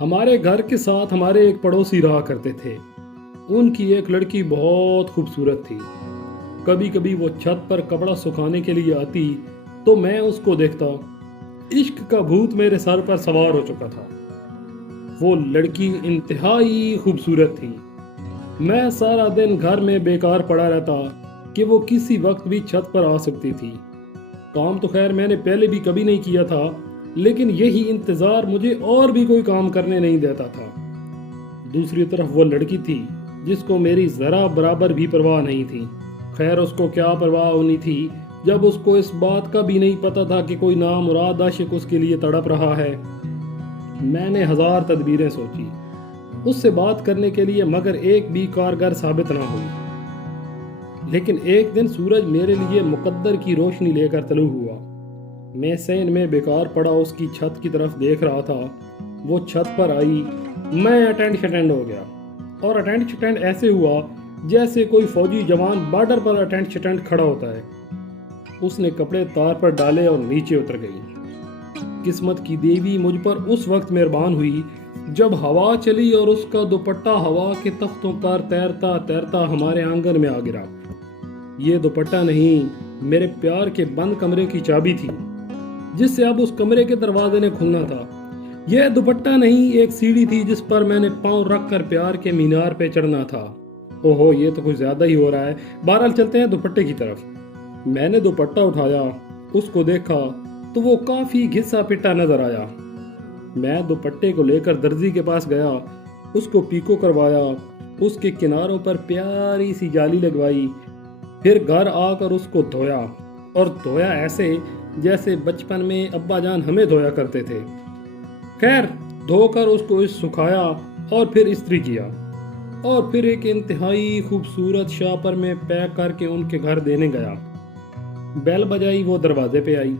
ہمارے گھر کے ساتھ ہمارے ایک پڑوسی رہا کرتے تھے۔ ان کی ایک لڑکی بہت خوبصورت تھی۔ کبھی کبھی وہ چھت پر کپڑا سکھانے کے لیے آتی تو میں اس کو دیکھتا۔ عشق کا بھوت میرے سر پر سوار ہو چکا تھا۔ وہ لڑکی انتہائی خوبصورت تھی۔ میں سارا دن گھر میں بیکار پڑا رہتا کہ وہ کسی وقت بھی چھت پر آ سکتی تھی۔ کام تو خیر میں نے پہلے بھی کبھی نہیں کیا تھا، لیکن یہی انتظار مجھے اور بھی کوئی کام کرنے نہیں دیتا تھا۔ دوسری طرف وہ لڑکی تھی جس کو میری ذرا برابر بھی پرواہ نہیں تھی۔ خیر اس کو کیا پرواہ ہونی تھی جب اس کو اس بات کا بھی نہیں پتا تھا کہ کوئی نامراد عاشق اس کے لیے تڑپ رہا ہے۔ میں نے ہزار تدبیریں سوچی اس سے بات کرنے کے لیے، مگر ایک بھی کارگر ثابت نہ ہوئی۔ لیکن ایک دن سورج میرے لیے مقدر کی روشنی لے کر طلوع ہوا۔ میں سین میں بیکار پڑا اس کی چھت کی طرف دیکھ رہا تھا۔ وہ چھت پر آئی، میں اٹینڈ شٹینڈ ہو گیا، اور اٹینڈ شٹینڈ ایسے ہوا جیسے کوئی فوجی جوان بارڈر پر اٹینڈ شٹینڈ کھڑا ہوتا ہے۔ اس نے کپڑے تار پر ڈالے اور نیچے اتر گئی۔ قسمت کی دیوی مجھ پر اس وقت مہربان ہوئی جب ہوا چلی اور اس کا دوپٹہ ہوا کے تختوں پر تیرتا تیرتا ہمارے آنگن میں آ گرا۔ یہ دوپٹہ نہیں، میرے پیار کے بند کمرے کی چابی تھی جس سے اب اس کمرے کے دروازے نے کھلنا تھا۔ یہ دوپٹہ نہیں، ایک سیڑھی تھی جس پر میں نے پاؤں رکھ کر پیار کے مینار پہ چڑھنا تھا۔ اوہو، یہ تو کچھ زیادہ ہی ہو رہا ہے۔ بہرحال چلتے ہیں دوپٹے کی طرف۔ میں نے دوپٹہ اٹھایا، اس کو دیکھا تو وہ کافی گھسا پٹا نظر آیا۔ میں دوپٹے کو لے کر درزی کے پاس گیا، اس کو پیکو کروایا، اس کے کناروں پر پیاری سی جالی لگوائی، پھر گھر آ کر اس کو دھویا، اور دھویا ایسے جیسے بچپن میں ابا جان ہمیں دھویا کرتے تھے۔ خیر دھو کر اس کو سکھایا اور پھر استری کیا، اور پھر ایک انتہائی خوبصورت شاپر میں پیک کر کے ان کے گھر دینے گیا۔ بیل بجائی، وہ دروازے پہ آئی۔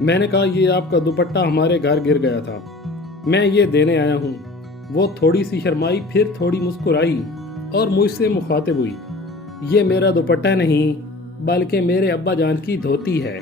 میں نے کہا یہ آپ کا دوپٹہ ہمارے گھر گر گیا تھا، میں یہ دینے آیا ہوں۔ وہ تھوڑی سی شرمائی، پھر تھوڑی مسکرائی اور مجھ سے مخاطب ہوئی، یہ میرا دوپٹہ نہیں بلکہ میرے ابا جان کی دھوتی ہے۔